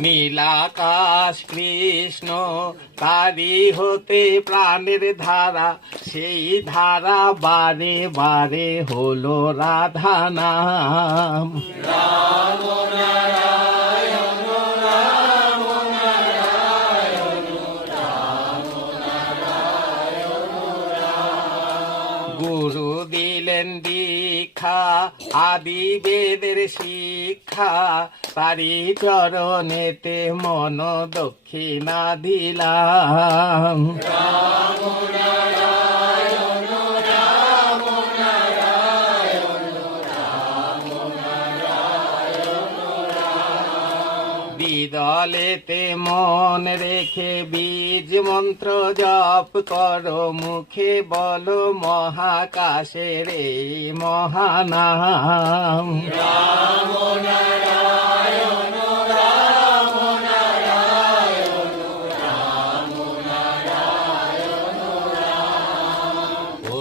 নীলাকাশ কৃষ্ণ তারি হতে প্রাণের ধারা, সেই ধারা বারে বারে হলো রাধা নাম। গুরু দিলেন দীক্ষা আদি বেদের শিক্ষা, তারি চরণেতে মন দক্ষিণা দিলাম। বিদলেতে মন রেখে বীজ মন্ত্র জপ করো, মুখে বলো মহাকাশের এই মহানাম।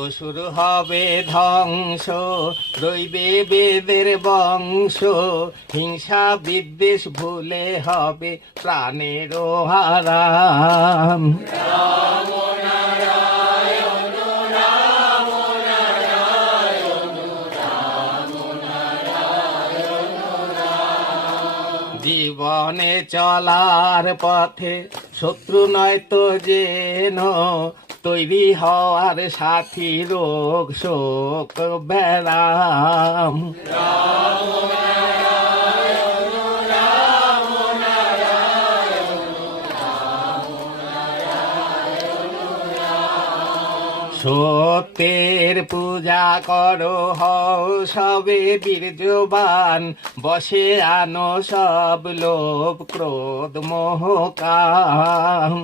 অসুর হবে ধ্বংস, রইবে বেদের বংশ, হিংসা বিদ্বেষ ভুলে হবে প্রাণের আরাম। জীবনে চলার পথে শত্রু নয় তো যেন, তৈরি হওয়ার সাথী রোগ শোক ব্যারাম। সত্যের পূজা করো, হও সবে বীর্যবান, বসে আনো সব লোভ ক্রোধ মোহ কাম।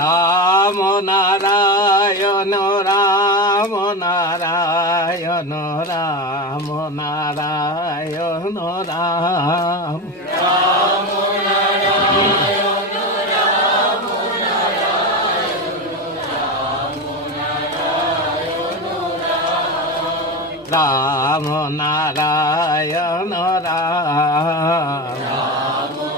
রাম নারায়ণ রাম নারায়ণ রাম নারায়ণ রাম। রাম নারায়ণ রাম।